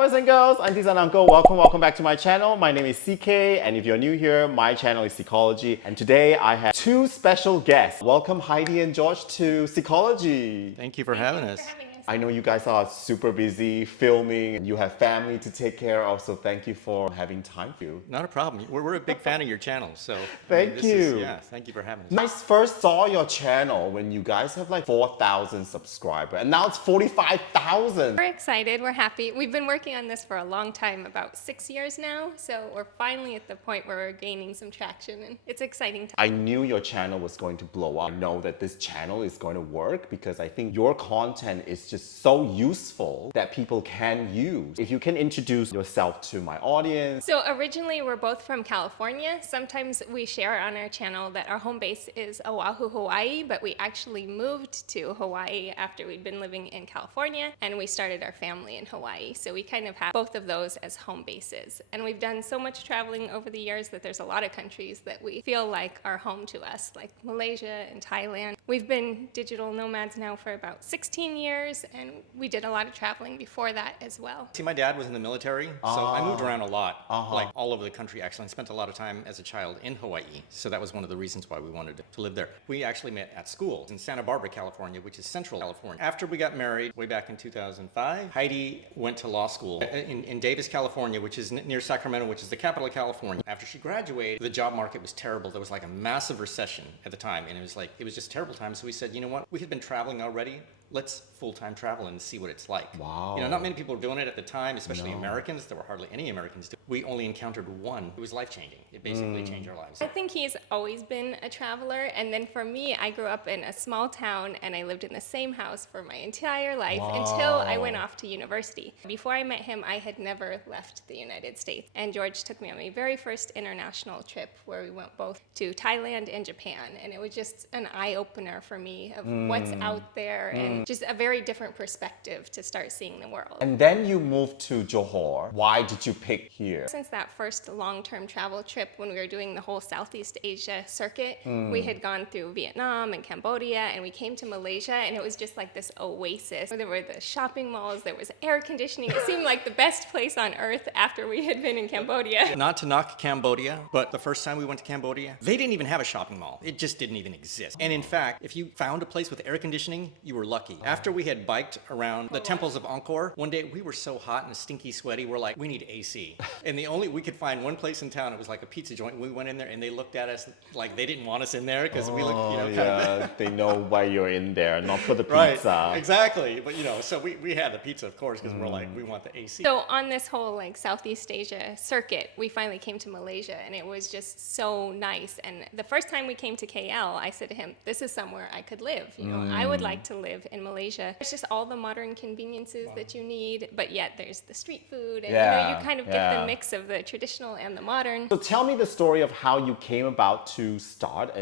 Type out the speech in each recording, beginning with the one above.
boys and girls, aunties and uncle, welcome back to my channel. My name is CK, and if you're new here, my channel is Psychology. And today I have two special guests. Welcome Heidi and George to Psychology. Thank you for having us. I know you guys are super busy filming and you have family to take care of, so thank you for having time for you. Not a problem. We're a big fan of your channel, so Thank you. Thank you for having us. I first saw your channel when you guys have like 4,000 subscribers, and now it's 45,000. We're excited, we're happy. We've been working on this for a long time, about 6 years now, so we're finally at the point where we're gaining some traction, and it's exciting. I knew your channel was going to blow up. I know that this channel is going to work because I think your content is just so useful that people can use. If you can introduce yourself to my audience. So originally we're both from California. Sometimes we share on our channel that our home base is Oahu, Hawaii, but we actually moved to Hawaii after we'd been living in California, and we started our family in Hawaii. So we kind of have both of those as home bases. And we've done so much traveling over the years that there's a lot of countries that we feel like are home to us, like Malaysia and Thailand. We've been digital nomads now for about 16 years, and we did a lot of traveling before that as well. See, my dad was in the military, so I moved around a lot, like all over the country actually. I spent a lot of time as a child in Hawaii, so that was one of the reasons why we wanted to live there. We actually met at school in Santa Barbara, California, which is Central California. After we got married way back in 2005, Heidi went to law school in Davis, California, which is near Sacramento, which is the capital of California. After she graduated, the job market was terrible. There was like a massive recession at the time, and it was just terrible time. So we said, you know what? We had been traveling already. Let's full-time travel and see what it's like. Wow. You know, not many people were doing it at the time, especially Americans. There were hardly any Americans. We only encountered one. It was life-changing. It basically changed our lives. I think he's always been a traveler, and then for me, I grew up in a small town and I lived in the same house for my entire life until I went off to university. Before I met him, I had never left the United States, and George took me on my very first international trip where we went both to Thailand and Japan, and it was just an eye-opener for me of what's out there and just a very different perspective to start seeing the world. And then you moved to Johor. Why did you pick here? Since that first long-term travel trip when we were doing the whole Southeast Asia circuit, we had gone through Vietnam and Cambodia, and we came to Malaysia, and it was just like this oasis. There were the shopping malls, there was air conditioning. It seemed like the best place on earth after we had been in Cambodia. Not to knock Cambodia, but the first time we went to Cambodia, they didn't even have a shopping mall. It just didn't even exist. And in fact, if you found a place with air conditioning, you were lucky. After we had biked around the temples of Angkor, one day we were so hot and stinky sweaty, we're like, we need AC. And we could find one place in town, it was like a pizza joint. We went in there and they looked at us like they didn't want us in there because we looked, kind of... They know why you're in there, not for the Right, pizza. exactly. But so we had the pizza, of course, because we're like, we want the AC. So on this whole like Southeast Asia circuit, we finally came to Malaysia, and it was just so nice. And the first time we came to KL, I said to him, this is somewhere I could live. I would like to live in Malaysia. It's just all the modern conveniences that you need, but yet there's the street food, and you kind of get the mix of the traditional and the modern. So tell me the story of how you came about to start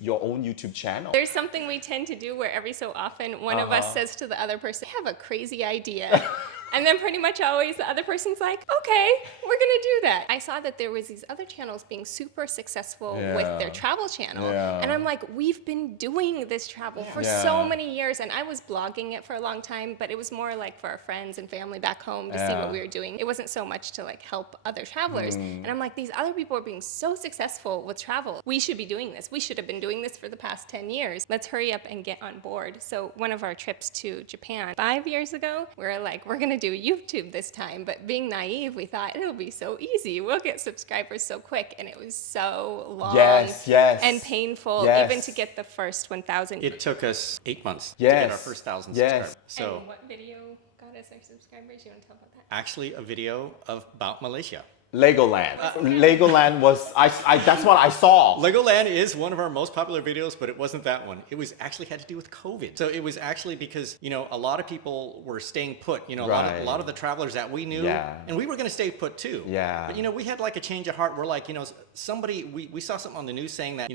your own YouTube channel. There's something we tend to do where every so often one of us says to the other person, I have a crazy idea. And then pretty much always the other person's like, okay, we're gonna do that. I saw that there was these other channels being super successful with their travel channel. And I'm like, we've been doing this travel for so many years. And I was blogging it for a long time, but it was more like for our friends and family back home to see what we were doing. It wasn't so much to like help other travelers. And I'm like, these other people are being so successful with travel. We should be doing this. We should have been doing this for the past 10 years. Let's hurry up and get on board. So one of our trips to Japan 5 years ago, we were like, we're gonna do YouTube this time, but being naive, we thought it'll be so easy. We'll get subscribers so quick, and it was so long and painful even to get the first 1,000. It took us 8 months to get our first 1,000 subscribers. So, and what video got us our subscribers? You want to tell about that? Actually, a video about Malaysia. Legoland. Legoland was, that's what I saw. Legoland is one of our most popular videos, but it wasn't that one. It was actually had to do with COVID. So it was actually because, a lot of people were staying put, a lot of the travelers that we knew, and we were going to stay put too. But, we had like a change of heart. We're like, we saw something on the news saying that,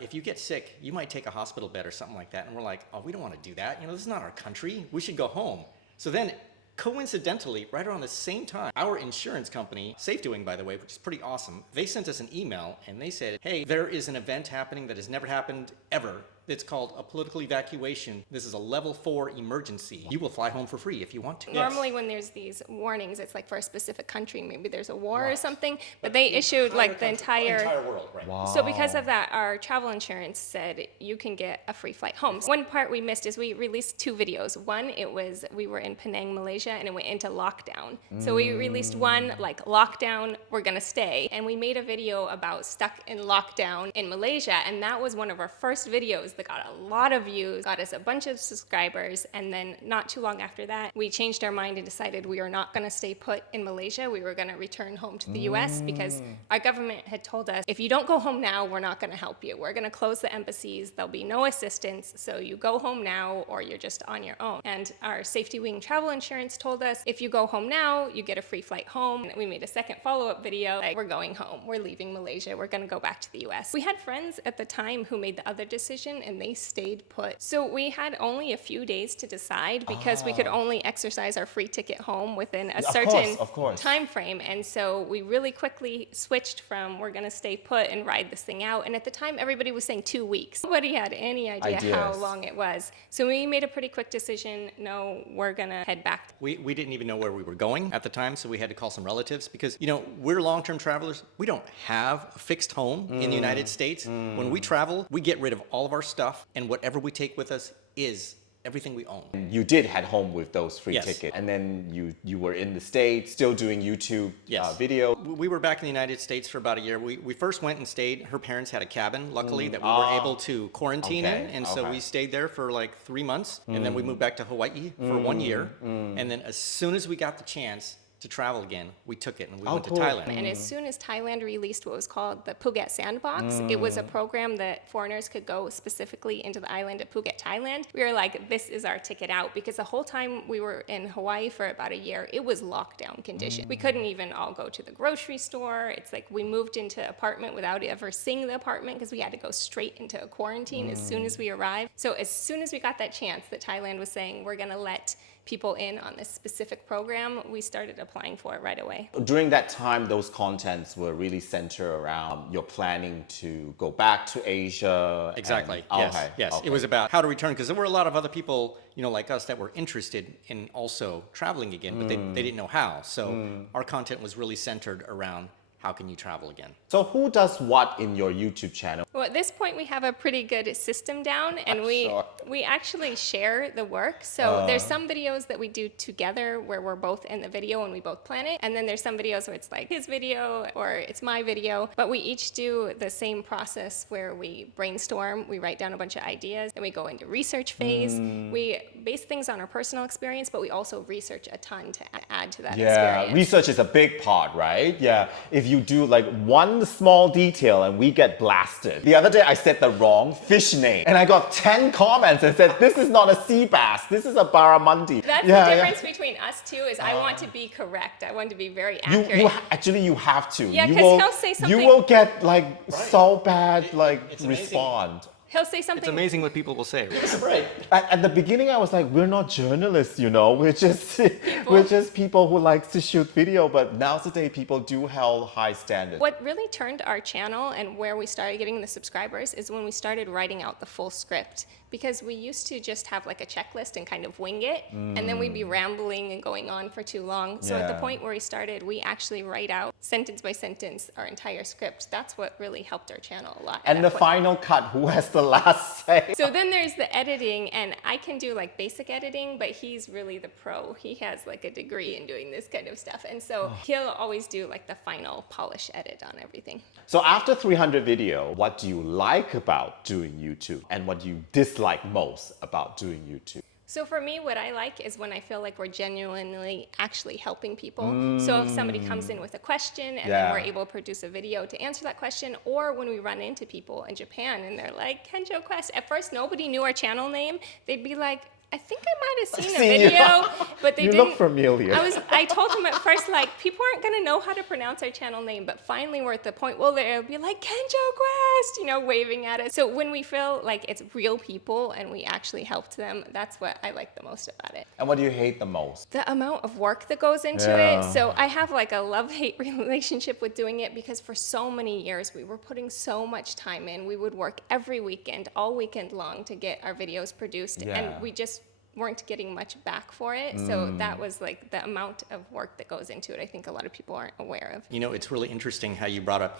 if you get sick, you might take a hospital bed or something like that. And we're like, oh, we don't want to do that. This is not our country. We should go home. So then coincidentally, right around the same time, our insurance company, Safe Doing, by the way, which is pretty awesome, they sent us an email and they said, hey, there is an event happening that has never happened ever It's called a political evacuation. This is a level 4 emergency. You will fly home for free if you want to. Normally when there's these warnings, it's like for a specific country, maybe there's a war or something, but they issued like the entire world, right? Wow. So because of that, our travel insurance said you can get a free flight home. So one part we missed is we released 2 videos. One, it was we were in Penang, Malaysia, and it went into lockdown. So we released one like lockdown, we're gonna stay. And we made a video about stuck in lockdown in Malaysia, and that was one of our first videos that got a lot of views, got us a bunch of subscribers, and then not too long after that, we changed our mind and decided we are not gonna stay put in Malaysia. We were gonna return home to the US because our government had told us, if you don't go home now, we're not gonna help you. We're gonna close the embassies, there'll be no assistance, so you go home now or you're just on your own. And our Safety Wing travel insurance told us, if you go home now, you get a free flight home. And we made a second follow-up video, like, we're going home, we're leaving Malaysia, we're gonna go back to the US. We had friends at the time who made the other decision and they stayed put. So we had only a few days to decide because we could only exercise our free ticket home within a certain time frame. And so we really quickly switched from we're gonna stay put and ride this thing out. And at the time, everybody was saying 2 weeks. Nobody had any idea how long it was. So we made a pretty quick decision, no, we're gonna head back. We didn't even know where we were going at the time, so we had to call some relatives because, you know, we're long-term travelers. We don't have a fixed home in the United States. When we travel, we get rid of all of our stuff, and whatever we take with us is everything we own. You did head home with those free Yes. tickets, and then you were in the States, still doing YouTube video. We were back in the United States for about a year. We first went and stayed. Her parents had a cabin, luckily, that we were able to quarantine in. And so we stayed there for like 3 months. And then we moved back to Hawaii for 1 year. And then as soon as we got the chance to travel again, we took it and we went to Thailand. And as soon as Thailand released what was called the Phuket Sandbox, it was a program that foreigners could go specifically into the island of Phuket, Thailand. We were like, this is our ticket out, because the whole time we were in Hawaii for about a year, it was lockdown conditions. We couldn't even all go to the grocery store. It's like we moved into an apartment without ever seeing the apartment because we had to go straight into a quarantine as soon as we arrived. So as soon as we got that chance that Thailand was saying, we're gonna let people in on this specific program, we started applying for it right away. During that time, those contents were really centered around your planning to go back to Asia. Exactly. And, Yes. It was about how to return, because there were a lot of other people, you know, like us that were interested in also traveling again, but they didn't know how. So our content was really centered around how can you travel again. So who does what in your YouTube channel? Well, at this point, we have a pretty good system down, and we actually share the work. So there's some videos that we do together where we're both in the video and we both plan it. And then there's some videos where it's like his video or it's my video. But we each do the same process where we brainstorm, we write down a bunch of ideas, and we go into research phase. We base things on our personal experience, but we also research a ton to add to that experience. Research is a big part, right? Yeah. If you do like one small detail and we get blasted. The other day I said the wrong fish name and I got 10 comments and said, this is not a sea bass, this is a barramundi. That's the difference between us two is I want to be correct. I want to be very accurate. You have to. Yeah, because he'll say something. You will get like so bad respond. He'll say something. It's amazing what people will say. Right. At the beginning, I was like, we're not journalists, you know. We're just people who like to shoot video. But nowadays, people do hold high standards. What really turned our channel and where we started getting the subscribers is when we started writing out the full script. Because we used to just have like a checklist and kind of wing it, and then we'd be rambling and going on for too long. So at the point where we started, we actually write out sentence by sentence our entire script. That's what really helped our channel a lot. And the final cut, who has the last say? So then there's the editing, and I can do like basic editing, but he's really the pro. He has like a degree in doing this kind of stuff. And so he'll always do like the final polish edit on everything. So after 300 video, what do you like about doing YouTube and what do you dislike most about doing YouTube? So for me, what I like is when I feel like we're genuinely actually helping people. So if somebody comes in with a question and then we're able to produce a video to answer that question, or when we run into people in Japan and they're like, Kensho Quest. At first, nobody knew our channel name. They'd be like, I think I might have seen a seen you. video, but they You didn't. look familiar. I told him at first, like, people aren't gonna know how to pronounce our channel name, but finally we're at the point where they'll be like, Kensho Quest, waving at us. So when we feel like it's real people and we actually helped them, that's what I like the most about it. And what do you hate the most? The amount of work that goes into Yeah. it. So I have like a love-hate relationship with doing it because for so many years we were putting so much time in. We would work every weekend, all weekend long to get our videos produced, Yeah. and we just weren't getting much back for it. So that was like the amount of work that goes into it. I think a lot of people aren't aware of. It's really interesting how you brought up,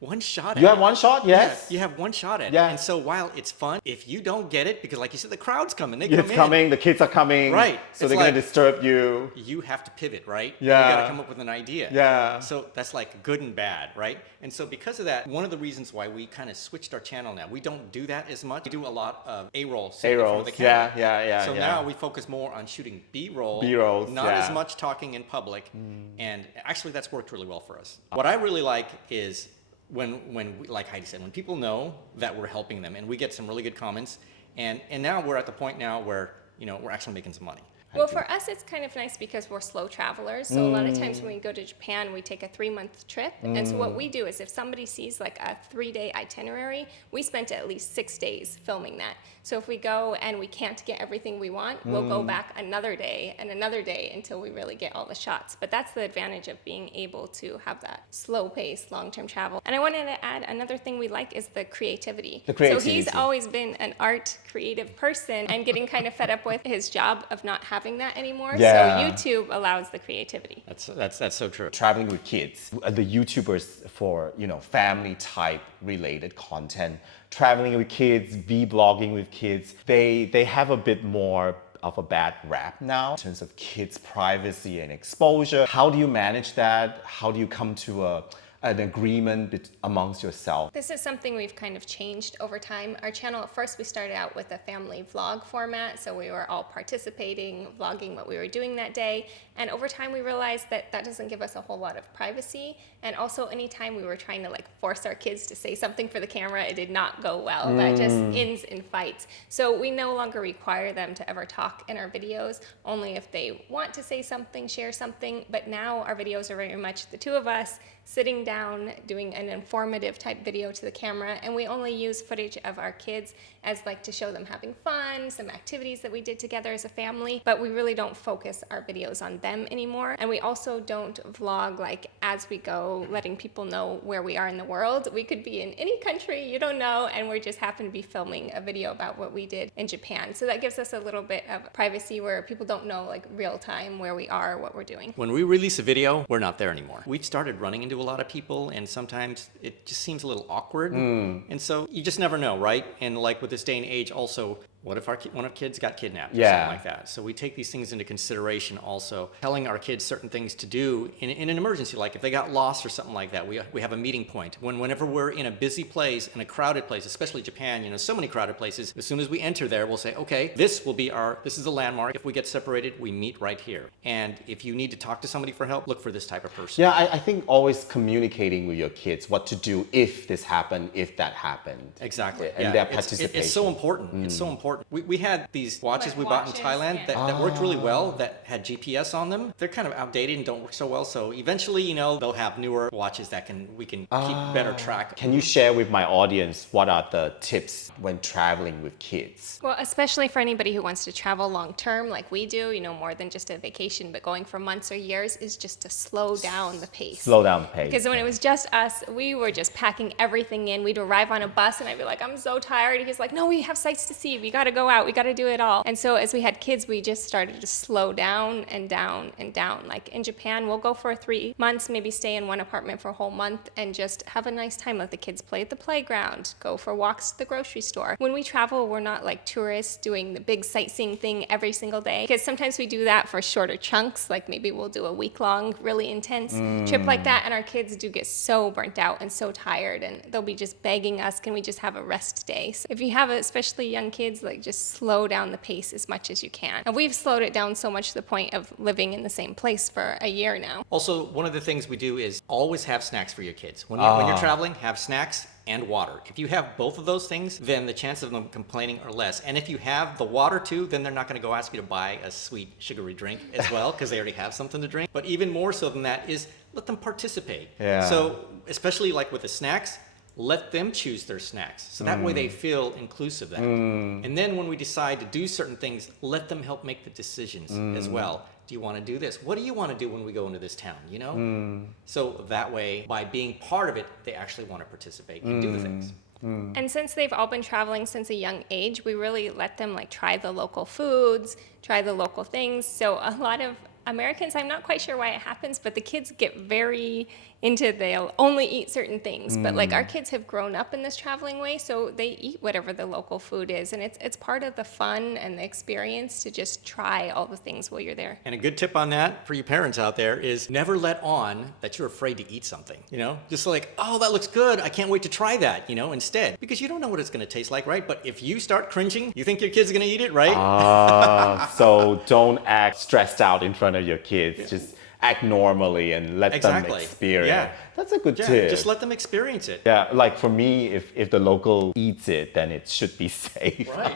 one shot at You it. have one shot? Yes. Yeah, you have one shot at it. Yeah. And so while it's fun, if you don't get it, because like you said, the crowd's coming, they It's come in. coming, the kids are coming. Right. So It's they're going like- to disturb you. You have to pivot, right? Yeah. You got to come up with an idea. Yeah. So that's like good and bad, right? And so because of that, one of the reasons why we kind of switched our channel now, we don't do that as much. We do a lot of A-roll. sitting in front of the A-rolls, camera. yeah. So now we focus more on shooting B-roll. B-rolls, Not yeah. as much talking in public. And actually that's worked really well for us. What I really like is when we, like Heidi said, when people know that we're helping them and we get some really good comments. And now we're at the point now where, we're actually making some money. Well, for us, it's kind of nice because we're slow travelers. So a lot of times when we go to Japan, we take a 3-month trip. And so what we do is if somebody sees like a 3-day itinerary, we spent at least 6 days filming that. So if we go and we can't get everything we want, we'll go back another day and another day until we really get all the shots. But that's the advantage of being able to have that slow pace, long-term travel. And I wanted to add another thing we like is the creativity. The creativity. So he's always been an art creative person and getting kind of fed up with his job of not having that anymore. Yeah. So YouTube allows the creativity. That's so true. Traveling with kids, the YouTubers for family type related content, traveling with kids, vlogging with kids, they have a bit more of a bad rap now in terms of kids' privacy and exposure. How do you manage that? How do you come to an agreement amongst yourself? This is something we've kind of changed over time. Our channel, at first we started out with a family vlog format, so we were all participating, vlogging what we were doing that day. And over time we realized that that doesn't give us a whole lot of privacy. And also anytime we were trying to like force our kids to say something for the camera, it did not go well. That just ends in fights. So we no longer require them to ever talk in our videos, only if they want to say something, share something. But now our videos are very much the two of us sitting down, doing an informative type video to the camera, and we only use footage of our kids as like to show them having fun, some activities that we did together as a family, but we really don't focus our videos on them anymore. And we also don't vlog like as we go, letting people know where we are in the world. We could be in any country, you don't know, and we just happen to be filming a video about what we did in Japan. So that gives us a little bit of privacy where people don't know like real time where we are, what we're doing. When we release a video, we're not there anymore. We've started running into a lot of people and sometimes it just seems a little awkward. And so you just never know, right? And like with this day and age also, what if one of our kids got kidnapped or something like that? So we take these things into consideration also. Telling our kids certain things to do in an emergency, like if they got lost or something like that, we have a meeting point. Whenever we're in a busy place, in a crowded place, especially Japan, so many crowded places, as soon as we enter there, we'll say, okay, this is a landmark. If we get separated, we meet right here. And if you need to talk to somebody for help, look for this type of person. Yeah, I think always communicating with your kids what to do if this happened, if that happened. Exactly. And their participation. It's so important. It's so important. We had these watches Like we bought in watches, Thailand yeah. that worked really well, that had GPS on them. They're kind of outdated and don't work so well. So eventually, they'll have newer watches that we can keep better track. Can you share with my audience what are the tips when traveling with kids? Well, especially for anybody who wants to travel long term like we do, more than just a vacation, but going for months or years, is just to slow down the pace. Slow down the pace. Because when it was just us, we were just packing everything in. We'd arrive on a bus and I'd be like, I'm so tired. He's like, no, we have sights to see. We got to go out. We got to do it all. And so as we had kids, we just started to slow down and down and down. Like in Japan, we'll go for 3 months, maybe stay in one apartment for a whole month and just have a nice time. Let the kids play at the playground, go for walks to the grocery store. When we travel, we're not like tourists doing the big sightseeing thing every single day. Because sometimes we do that for shorter chunks. Like maybe we'll do a week-long, really intense trip like that. And our kids do get so burnt out and so tired. And they'll be just begging us, can we just have a rest day? So if you have especially young kids, like just slow down the pace as much as you can. And we've slowed it down so much to the point of living in the same place for a year now. Also, one of the things we do is always have snacks for your kids. When you're traveling, have snacks and water. If you have both of those things, then the chances of them complaining are less. And if you have the water too, then they're not going to go ask you to buy a sweet, sugary drink as well, because they already have something to drink. But even more so than that is let them participate. Yeah. So especially like with the snacks, let them choose their snacks. So that way they feel inclusive then. And then when we decide to do certain things, let them help make the decisions as well. Do you want to do this? What do you want to do when we go into this town, you know? So that way, by being part of it, they actually want to participate and do the things. And since they've all been traveling since a young age, we really let them like try the local foods, try the local things. So a lot of Americans, I'm not quite sure why it happens, but the kids get very into they'll only eat certain things. But like our kids have grown up in this traveling way, so they eat whatever the local food is. And it's part of the fun and the experience to just try all the things while you're there. And a good tip on that for you parents out there is never let on that you're afraid to eat something, you know? Just like, oh, that looks good. I can't wait to try that, you know, instead. Because you don't know what it's going to taste like, right? But if you start cringing, you think your kid's going to eat it, right? So don't act stressed out in front of your kids. Just act normally and let them experience. Yeah. That's a good tip. Just let them experience it. Yeah, like for me, if the local eats it, then it should be safe. Right.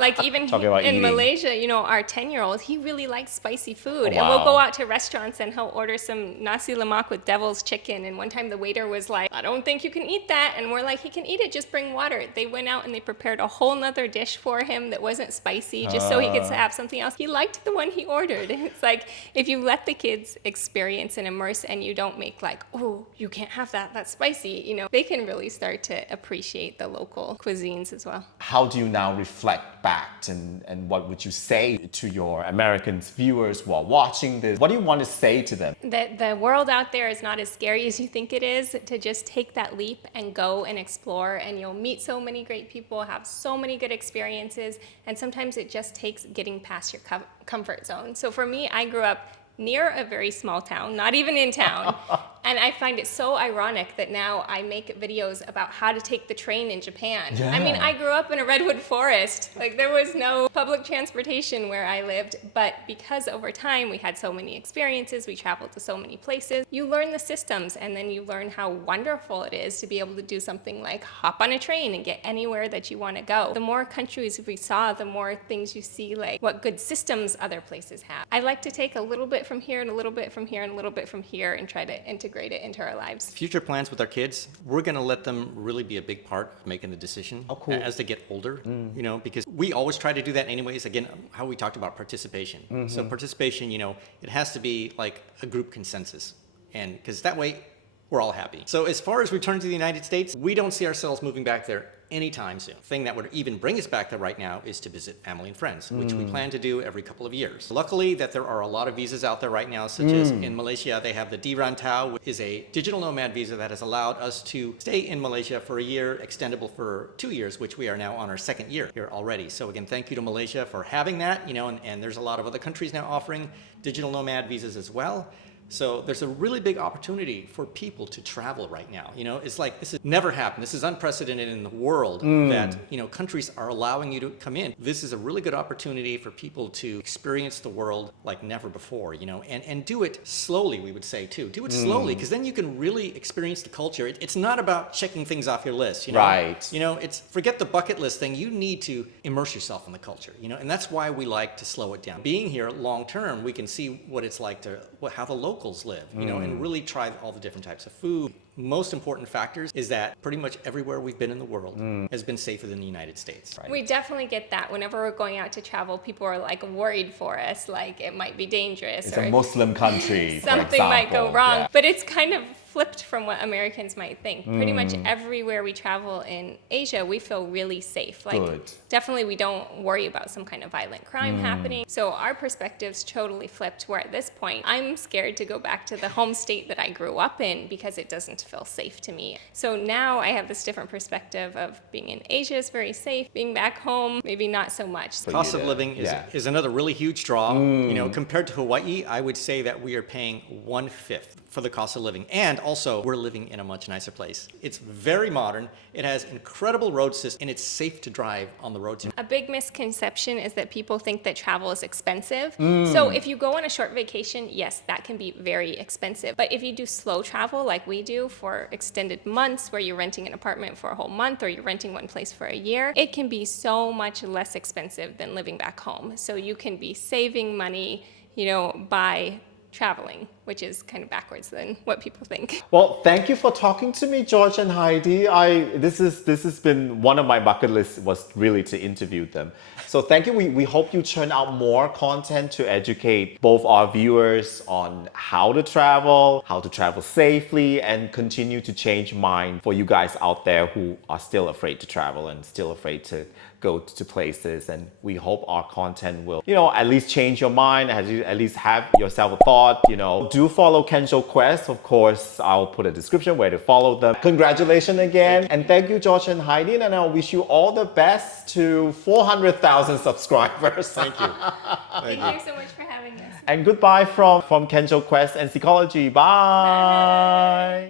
Like even Talking about in eating. Malaysia, you know, our 10-year-old, he really likes spicy food. Oh, And we'll wow. go out to restaurants and he'll order some nasi lemak with devil's chicken. And one time the waiter was like, I don't think you can eat that. And we're like, he can eat it, just bring water. They went out and they prepared a whole nother dish for him that wasn't spicy, just so he could have something else. He liked the one he ordered. And it's like, if you let the kids experience and immerse and you don't make like, oh, you can't have that, that's spicy, you know, they can really start to appreciate the local cuisines as well. How do you now reflect back and what would you say to your American viewers while watching this? What do you want to say to them? That the world out there is not as scary as you think it is, to just take that leap and go and explore, and you'll meet so many great people, have so many good experiences, and sometimes it just takes getting past your comfort zone. So for me, I grew up near a very small town, not even in town. And I find it so ironic that now I make videos about how to take the train in Japan. Yeah. I mean, I grew up in a redwood forest. Like there was no public transportation where I lived, but because over time we had so many experiences, we traveled to so many places, you learn the systems and then you learn how wonderful it is to be able to do something like hop on a train and get anywhere that you want to go. The more countries we saw, the more things you see, like what good systems other places have. I like to take a little bit from here and a little bit from here and a little bit from here and try to integrate it into our lives. Future plans with our kids, we're going to let them really be a big part of making the decision as they get older, you know, because we always try to do that anyways. Again, how we talked about participation. So participation, you know, it has to be like a group consensus, and because that way we're all happy. So as far as returning to the United States, we don't see ourselves moving back there anytime soon. The thing that would even bring us back there right now is to visit family and friends, which we plan to do every couple of years. Luckily that there are a lot of visas out there right now, such as in Malaysia, they have the Dirantau, which is a digital nomad visa that has allowed us to stay in Malaysia for a year, extendable for 2 years, which we are now on our second year here already. So again, thank you to Malaysia for having that, you know, and there's a lot of other countries now offering digital nomad visas as well. So there's a really big opportunity for people to travel right now. You know, it's like this has never happened. This is unprecedented in the world that, you know, countries are allowing you to come in. This is a really good opportunity for people to experience the world like never before, you know, and do it slowly, we would say too. Do it slowly, because then you can really experience the culture. It's not about checking things off your list, you know. Right. You know, it's forget the bucket list thing. You need to immerse yourself in the culture, you know, and that's why we like to slow it down. Being here long term, we can see what it's like to, how the locals live, you know, and really try all the different types of food. Most important factors is that pretty much everywhere we've been in the world has been safer than the United States. Right? We definitely get that. Whenever we're going out to travel, people are like worried for us, like it might be dangerous. It's or a Muslim country, for something might go example. wrong. Yeah. But it's kind of flipped from what Americans might think. Pretty much everywhere we travel in Asia, we feel really safe. Like Good. definitely we don't worry about some kind of violent crime happening. So our perspective's totally flipped, where at this point I'm scared to go back to the home state that I grew up in because it doesn't feel safe to me. So now I have this different perspective of being in Asia is very safe, being back home maybe not so much. Cost of living is another really huge draw. You know, compared to Hawaii, I would say that we are paying 1/5 for the cost of living. And also, we're living in a much nicer place. It's very modern. It has incredible road system, and it's safe to drive on the roads. A big misconception is that people think that travel is expensive. So if you go on a short vacation, yes, that can be very expensive. But if you do slow travel like we do for extended months where you're renting an apartment for a whole month or you're renting one place for a year, it can be so much less expensive than living back home. So you can be saving money, by traveling, which is kind of backwards than what people think. Well, thank you for talking to me, George and Heidi. This has been one of my bucket lists, was really to interview them. So thank you. We hope you churn out more content to educate both our viewers on how to travel safely, and continue to change mind for you guys out there who are still afraid to travel and still afraid to go to places. And we hope our content will, at least change your mind, at least have yourself a thought. Do follow Kensho Quest. Of course, I'll put a description where to follow them. Congratulations again. And thank you, George and Heidi. And I wish you all the best to 400,000 subscribers. Thank you. Thank you so much for having us. And goodbye from Kensho Quest and Psychology. Bye.